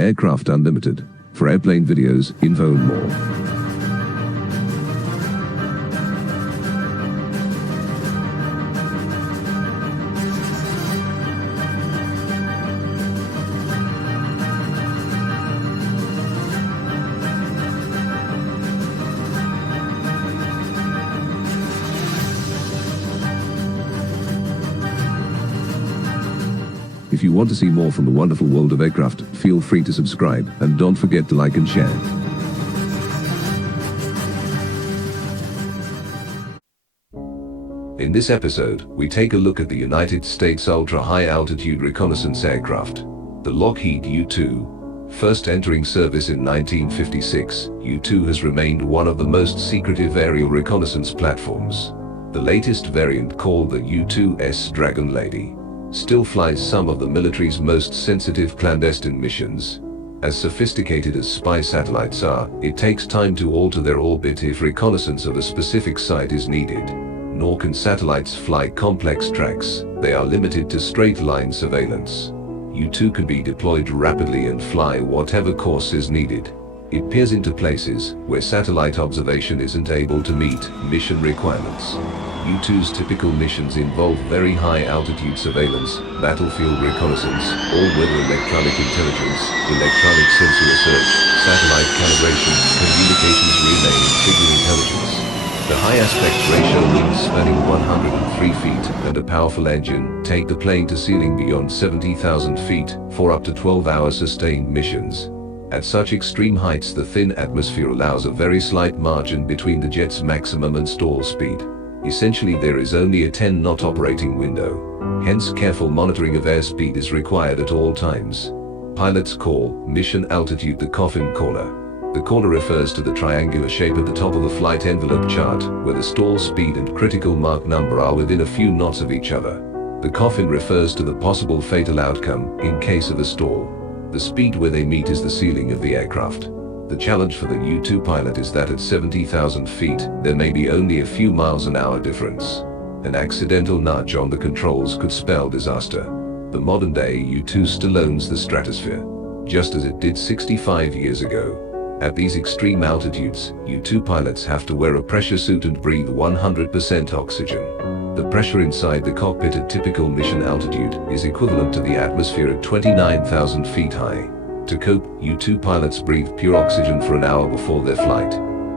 Aircraft Unlimited. For airplane videos, info and more. If you want to see more from the wonderful world of aircraft, feel free to subscribe, and don't forget to like and share. In this episode, we take a look at the United States ultra-high-altitude reconnaissance aircraft, the Lockheed U-2. First entering service in 1956, U-2 has remained one of the most secretive aerial reconnaissance platforms. The latest variant, called the U-2-S Dragon Lady, still flies some of the military's most sensitive clandestine missions. As sophisticated as spy satellites are, it takes time to alter their orbit if reconnaissance of a specific site is needed. Nor can satellites fly complex tracks, they are limited to straight-line surveillance. U-2 can be deployed rapidly and fly whatever course is needed. It peers into places where satellite observation isn't able to meet mission requirements. U-2's typical missions involve very high-altitude surveillance, battlefield reconnaissance, all-weather electronic intelligence, electronic sensor research, satellite calibration, communications relay, and signal intelligence. The high aspect ratio wings spanning 103 feet and a powerful engine take the plane to ceiling beyond 70,000 feet for up to 12-hour sustained missions. At such extreme heights, the thin atmosphere allows a very slight margin between the jet's maximum and stall speed. Essentially, there is only a 10-knot operating window. Hence, careful monitoring of airspeed is required at all times. Pilots call mission altitude the coffin corner. The corner refers to the triangular shape at the top of the flight envelope chart, where the stall speed and critical Mach number are within a few knots of each other. The coffin refers to the possible fatal outcome in case of a stall. The speed where they meet is the ceiling of the aircraft. The challenge for the U-2 pilot is that at 70,000 feet, there may be only a few miles an hour difference. An accidental nudge on the controls could spell disaster. The modern-day U-2 still owns the stratosphere, just as it did 65 years ago. At these extreme altitudes, U-2 pilots have to wear a pressure suit and breathe 100% oxygen. The pressure inside the cockpit at typical mission altitude is equivalent to the atmosphere at 29,000 feet high. To cope, U-2 pilots breathe pure oxygen for an hour before their flight.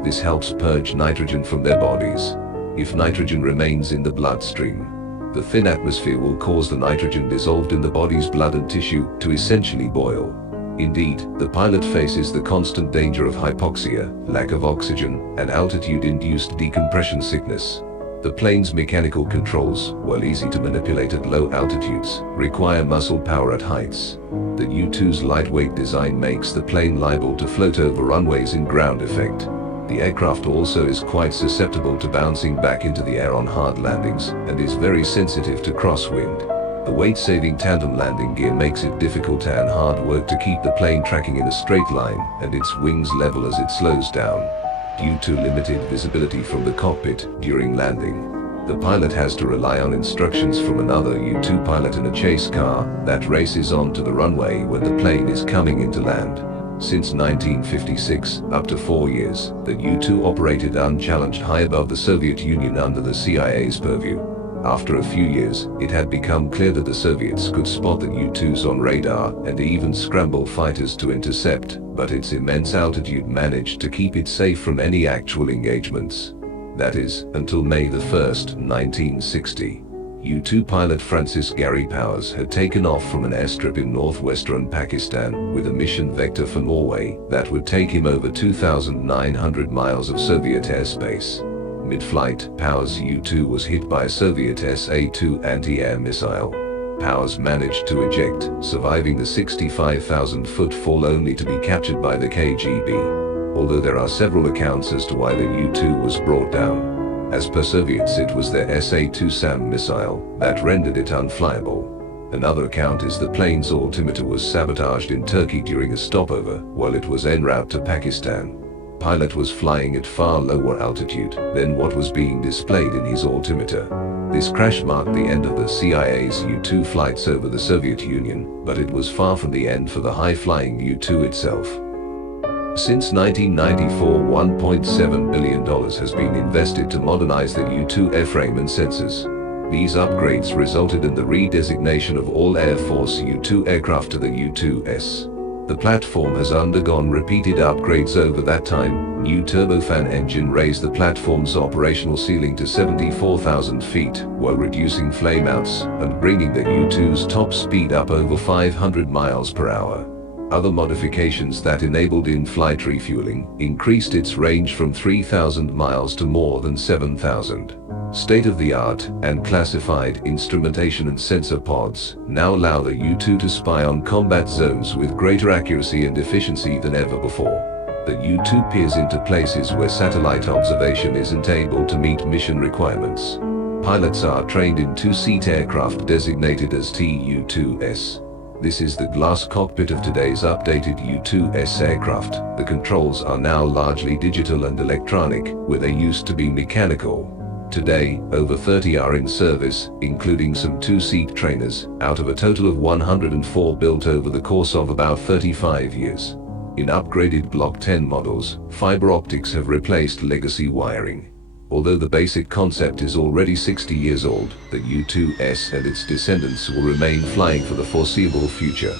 This helps purge nitrogen from their bodies. If nitrogen remains in the bloodstream, the thin atmosphere will cause the nitrogen dissolved in the body's blood and tissue to essentially boil. Indeed, the pilot faces the constant danger of hypoxia, lack of oxygen, and altitude-induced decompression sickness. The plane's mechanical controls, while easy to manipulate at low altitudes, require muscle power at heights. The U-2's lightweight design makes the plane liable to float over runways in ground effect. The aircraft also is quite susceptible to bouncing back into the air on hard landings, and is very sensitive to crosswind. The weight-saving tandem landing gear makes it difficult and hard work to keep the plane tracking in a straight line and its wings level as it slows down. Due to limited visibility from the cockpit during landing, the pilot has to rely on instructions from another U-2 pilot in a chase car that races onto the runway when the plane is coming into land. Since 1956, up to 4 years, the U-2 operated unchallenged high above the Soviet Union under the CIA's purview. After a few years, it had become clear that the Soviets could spot the U-2s on radar and even scramble fighters to intercept, but its immense altitude managed to keep it safe from any actual engagements. That is, until May 1, 1960. U-2 pilot Francis Gary Powers had taken off from an airstrip in northwestern Pakistan with a mission vector for Norway that would take him over 2,900 miles of Soviet airspace. Mid-flight, Powers' U-2 was hit by a Soviet SA-2 anti-air missile. Powers managed to eject, surviving the 65,000-foot fall only to be captured by the KGB. Although there are several accounts as to why the U-2 was brought down. As per Soviets, it was their SA-2 SAM missile that rendered it unflyable. Another account is the plane's altimeter was sabotaged in Turkey during a stopover while it was en route to Pakistan. Pilot was flying at far lower altitude than what was being displayed in his altimeter. This crash marked the end of the CIA's U-2 flights over the Soviet Union, but it was far from the end for the high-flying U-2 itself. Since 1994, $1.7 billion has been invested to modernize the U-2 airframe and sensors. These upgrades resulted in the redesignation of all Air Force U-2 aircraft to the U-2-S. The platform has undergone repeated upgrades over that time. New turbofan engine raised the platform's operational ceiling to 74,000 feet, while reducing flameouts and bringing the U-2's top speed up over 500 miles per hour. Other modifications that enabled in-flight refueling increased its range from 3,000 miles to more than 7,000. State-of-the-art and classified instrumentation and sensor pods now allow the U-2 to spy on combat zones with greater accuracy and efficiency than ever before. The U-2 peers into places where satellite observation isn't able to meet mission requirements. Pilots are trained in two-seat aircraft designated as TU-2S. This is the glass cockpit of today's updated U-2S aircraft. The controls are now largely digital and electronic, where they used to be mechanical. Today, over 30 are in service, including some two-seat trainers, out of a total of 104 built over the course of about 35 years. In upgraded Block 10 models, fiber optics have replaced legacy wiring. Although the basic concept is already 60 years old, the U-2S and its descendants will remain flying for the foreseeable future.